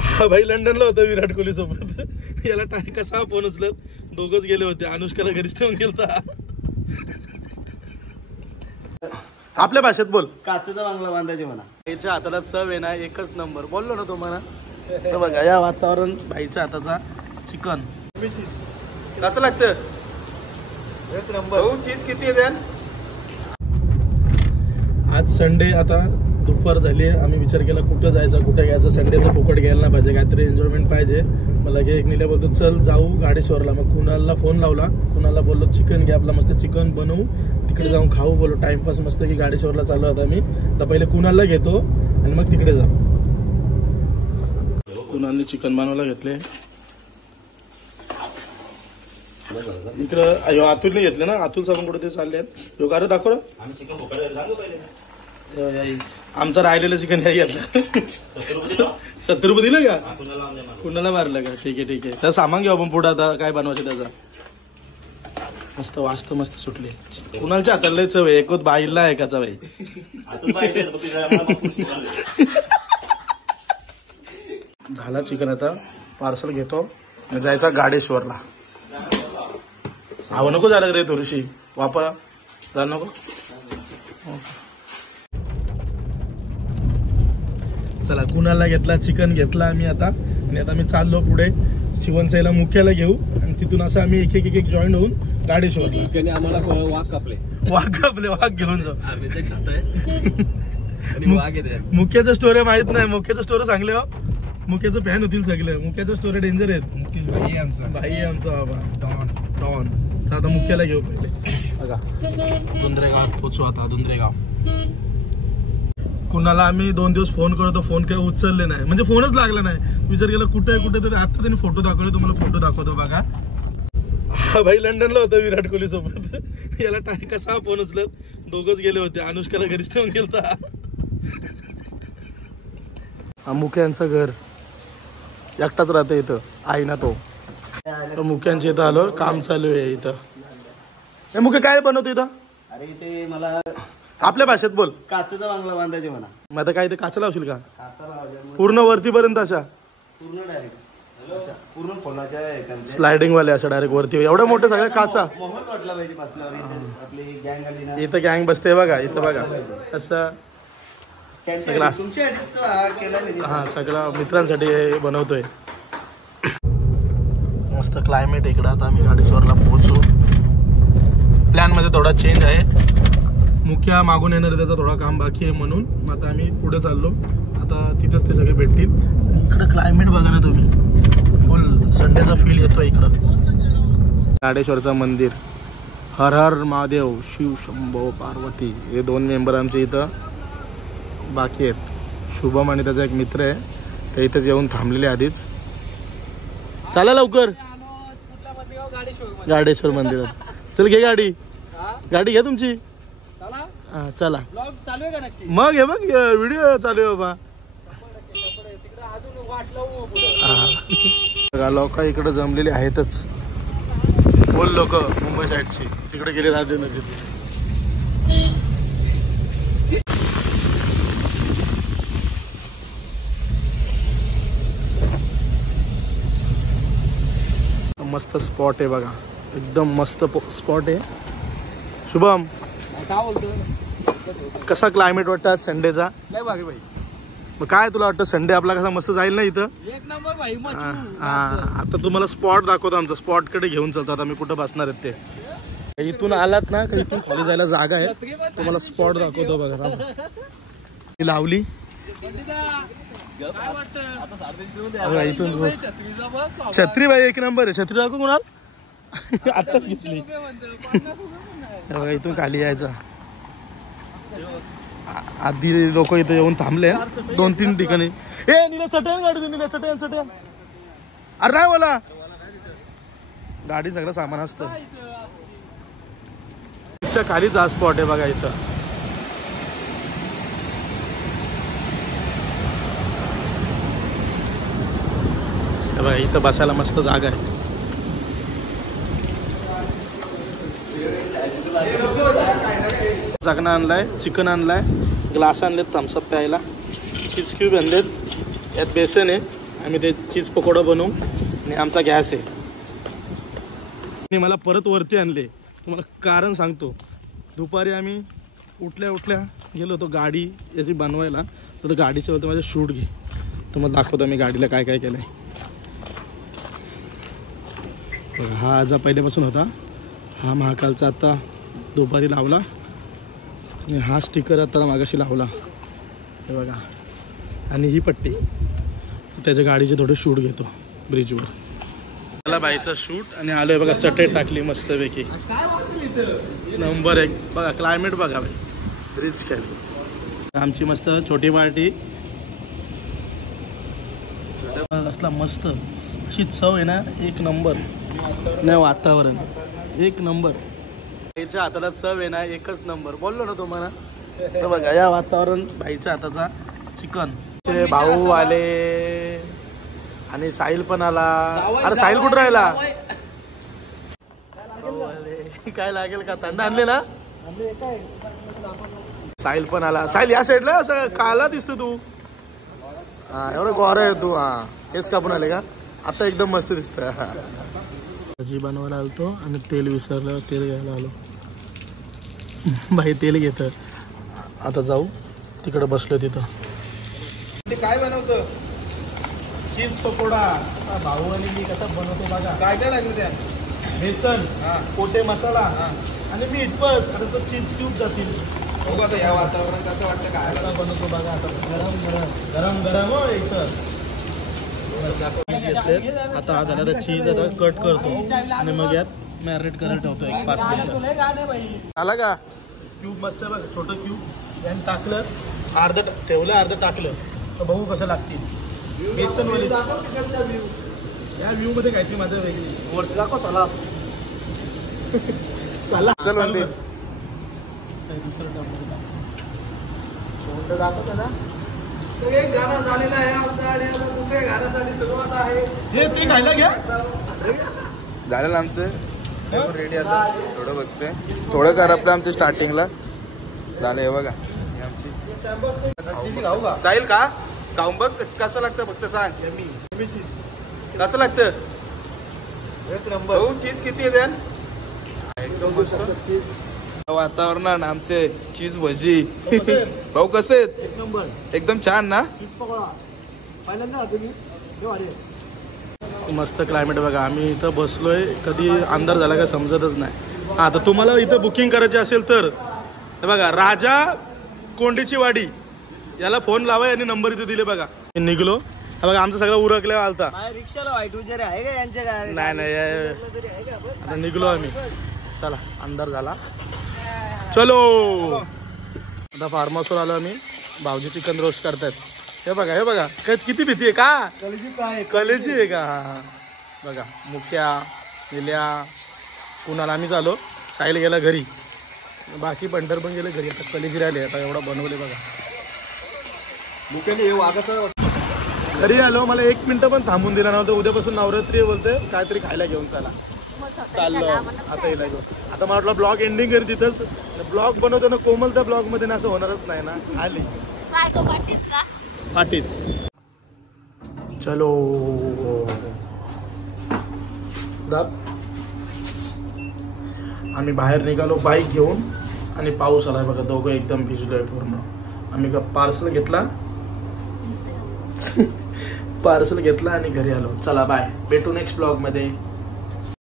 हा भाई लंडनला होता विराट कोहली सोबत. याला कसा फोन उचलत, दोघच गेले होते. अनुष्काला घरीच ठेवून गेलता. आपल्या भाषेत बोल. काचेचा बांगला बांधायचे म्हणा. भाईच्या हाताला चव आहे ना एकच नंबर. बोललो ना तुम्हाला. तर बघा या वातावरण भाईच्या हाताचा चिकन कसं लागतं एक नंबर. चीज किती आहे आज संडे. आता दुपार झाली आहे. आम्ही विचार केला कुठं जायचं कुठं घ्यायचं. संडे तर फुकट घ्यायला नाही पाहिजे, काहीतरी एन्जॉयमेंट पाहिजे. मला एक निल्या बोलतो चल जाऊ गाडेश्वरला. मग कुणालला फोन लावला. कुणाला बोललो चिकन घे आपला मस्त चिकन बनवू तिकडे जाऊन खाऊ. बोललो टाइमपास मस्त की गाडेश्वरला चालू होता मी. तर पहिले कुणालला घेतो आणि मग तिकडे जाऊ. कुणालने चिकन बनवायला घेतले. इकडं अतुलने घेतले ना. अतुल सांगून कुठे ते चालले आहेत. यो गाडं दाखव आमचं राहिलेलं चिकन हे घेतलं. 70 रुपये दिलं का. कुणाला मारलं का. ठीक आहे ठीक आहे. तर सामान घेऊ आपण पुढे. आता काय बनवायचं त्याचा. मस्त वास्त मस्त सुटले. कुणालच्या हाताला चव आहे. एकच बाईला आहे काचा बाई. झाला चिकन. आता पार्सल घेतो जायचा गाडेश्वरला. हवं नको झालं का थोडीशी वापरा जा नको. चला कुणाला घेतला चिकन घेतला आम्ही आता. आणि आता मी चाललो पुढे शिवनसाईला मुख्याला घेऊ आणि तिथून असं आम्ही एक एक एक जॉईन होऊन गाडेश्वरला. आम्हाला वाघ कापले वाघ घेऊन जाऊ. मुख्याच्या स्टोरी माहित नाही. मुख्याच्या स्टोरी सांगले हो. मुख्याचं फॅन होतील सगळे. मुख्याच्या स्टोरी डेंजर आहेत. मुकेश भाई आमचा बाबा डॉन. आता मुख्याला घेऊ पहिले. बघा दुंद्रेगाव पोचू आता. दुंद्रेगाव. कुणाला आम्ही 2 दिवस फोन करतो. फोन काही उचलले नाही. म्हणजे फोनच लागला नाही. विचार केला कुठे तर आता त्यांनी फोटो दाखवले. तुम्हाला फोटो दाखवतो बघा. हा भाई लंडनला होता विराट कोहली सोबत. याला कसा फोन उचलत, दोघच गेले होते. अनुष्काला घरीच ठेवून गेलता. मुख्यांचं घर एकटाच राहते इथं. आई ना तो मुख्यांच्या इथं आलो. काम चालू आहे इथं. हे मुख्य काय बनवतो इथं. अरे ते मला आपल्या भाषेत बोल. काचेचा बांगला बांधायचे म्हणा. मग आता काय ते काचा लावशील का. काचा लावायचा पूर्ण वरतीपर्यंत अशा पूर्ण डायरेक्ट पूर्ण फोनाच्या स्लायडिंग वाले अशा डायरेक्ट वरती. एवढ्या मोठ्या सगळ्या काचा. मोहर वाटला पाहिजे बसल्यावर. आपली गँग आली ना. इथं गँग बसते बघा. इथं बघा असं सगळं. हा सगळा मित्रांसाठी बनवतोय. मस्त क्लायमेट इकडं. आता आम्ही गाडेश्वरला पोहोचू. प्लॅन मध्ये थोडा चेंज आहे. मुख्या मागून येणार आहे. त्याचा थोडा काम बाकी आहे म्हणून आता आम्ही पुढे चाललो. आता तिथेच ते सगळे भेटतील. इकडं क्लायमेट बघा ना तुम्ही. फुल संडेचा फील येतो इकडं. गाडेश्वरचं मंदिर. हर हर महादेव शिव शंभो पार्वती. हे 2 मेंबर आमचे इथं बाकी आहेत. शुभम आणि त्याचा एक मित्र आहे. ते इथंच येऊन थांबलेले आधीच. चला लवकर गाडेश्वर मंदिरात. चल घे गाडी. गाडी घ्या तुमची. चला मग हे बघ व्हिडिओ चालू आहे बाबा. लोक इकडे जमलेले आहेतच. बोल लोक मुंबई साईडची तिकडे गेले राजेंद्र. मस्त स्पॉट आहे बघा. एकदम मस्त स्पॉट आहे. शुभम काय बोलतो. कसा क्लायमेट वाटतं आज संडेचा. नाही भाई भाई. मग काय तुला वाटतं संडे आपला कसा मस्त जाईल ना इथं. एक नंबर भाई. आता तुम्हाला स्पॉट दाखवतो. आमचा स्पॉट कडे घेऊन चालतात आम्ही. कुठं बसणार आहेत ते. इथून आलात ना का इथून खाली जायला जागा आहे. तुम्हाला स्पॉट दाखवतो बघा. ती लावली इथून. छत्री बाई एक नंबर आहे. छत्री दाखव कुणाल. आताच घेतली. इथून खाली यायचा. आधी लोक इथे येऊन थांबले 2-3 ठिकाणी. ए निला चटण गाडी. निला चटण. अरे नाही बोला. गाडी सगळं सामान असतं. खालीच हा स्पॉट आहे बघा इथं. बघा इथं बसायला मस्त जागा आहे. जगना आणलाय. चिकन आणलाय. ग्लास आणलेत थम्सअप प्यायला. चिप्स क्यूब आणलेत. यात बेसन आहे आम्ही ते चीज पकोडा बनवू आणि आमचा गॅस आहे. आणि मला परत वरती आणले, तुम्हाला कारण सांगतो. दुपारी आम्ही उठल्या गेलो होतो गाडी याची बनवायला, तर गाडीच्या वरती माझं शूट घे. तुम्हाला दाखवतो मी गाडीला काय काय केलं आहे. हा आजा पहिल्यापासून होता, हा महाकालचा आता दुपारी लावला आणि हा स्टिकर आता मागाशी लावला, हे बघा. आणि ही पट्टी त्याच्या गाडीचे थोडे शूट घेतो ब्रिजवर. त्याला बाईचा शूट आणि आलोय बघा, चटई टाकली मस्तपैकी, नंबर 1. बघा क्लायमेट बघा बाई, ब्रिज खाली आमची मस्त छोटी पार्टी. असला मस्त अशी चव आहे ना, एक नंबर. नाही वातावरण एक नंबर, बाईच्या हाताला चव आहे ना एकच नंबर. बोललो ना तुम्हाला. तर बघा या वातावरण, बाईच्या हाताचा चिकन. भाऊ आले आणि साहिल पण आला. अरे साहिल कुठं राहिला? काय लागेल का, थंड आणले ना? साहिल पण आला. साहिल या साईडला असं काला दिसतो तू. हा एवढं गोरा आहे तू. हा हेच कापून आले का? आता एकदम मस्त दिसतोय. भाजी बनवायला आलतो आणि तेल विसरलं, तेल घ्यायला आलो. बाई तेल घेत. आता जाऊ तिकडं, बसलो तिथं. ते काय बनवतं? चीज पकोडा. भाऊ आणि मी कसा बनवतो बघा. काय काय लागलं त्या? बेसन, पोटे मसाला आणि मीठ बस. आता तो चीज क्यूब जातील. बघू आता या वातावरण कसं वाटतं काय कसा बनवतो बघा. आता गरम गरम हो एकदम. आता हा झाला तर चीज आता कट करतो आणि मग यात मॅरिनेट करत ठेवतो एक 5 मिनिटं. आला का क्यूब मस्त बघा, छोटं क्यूब याने टाकलं, अर्ध ठेवलं अर्ध टाकलं तर बघू कसं लागतील. बेसन वाली या व्ह्यू मध्ये खायची माझं वेगळी. वरती दाखव सलाद. सलाद दाखवतो ना. एक गाणं झालेलं आहे आमचं आणि आता दुसऱ्या गाण्यासाठी सुरुवात आहे. हे ते खायला घ्या. झालेलं आमचं रेडी. आता थोडं बघते, थोडं कर आपलं आमचं स्टार्टिंगला झालं. हे बघा आमची साहिल का खाऊन बघ कसं लागतं, फक्त सांग. कसं लागतं? एक नंबर. भाऊ चीज किती आहे त्यान? एकदम वातावरण आमचे चीज भजी. भाऊ कसे आहेत? एक नंबर. एकदम छान ना. मस्त क्लायमेट बघा. आम्ही इथं बसलोय, कधी अंधार झाला का समजतच नाही. हा तर तुम्हाला इथं बुकिंग करायची असेल तर बघा, राजा कोंडीची वाडी याला फोन लावा आणि नंबर इथे दिले बघा. निघलो बघा, आमचं सगळं उरकल्या आलता. रिक्षाला वाईट वगैरे आहे का यांच्या काय? नाही आता निघलो आम्ही. चला अंधार झाला, चलो. आता फार्म हाऊसवर आलो आम्ही. भाऊजी चिकन रोस्ट करतायत. हे बघा किती भीती आहे का? कलेजी आहे का? हा बघा, मुख्या निल्या कुणाला आम्ही चालो. साहिल गेला घरी, बाकी पंढर पण गेले घरी. आता कलेजी राहिले. आता एवढा बनवले बघा. घरी आलो, मला 1 मिनिटं पण थांबून दिला नव्हतं. उद्यापासून नवरात्री बोलते काहीतरी खायला घेऊन चाललो आता येईल घेऊन. आता मला वाटलं ब्लॉग एंडिंग करी तिथंच. ब्लॉग बनवतो ना कोमल, त्या ब्लॉग मध्ये ना असं होणारच नाही ना. आली पाटीच. चलो दाब. आम्ही बाहेर निघालो बाईक घेऊन आणि पाऊस आलाय बघा. दोघं एकदम भिजलोय पूर्ण. आम्ही का पार्सल घेतला आणि घरी आलो. चला बाय, भेटू नेक्स्ट ब्लॉग मध्ये.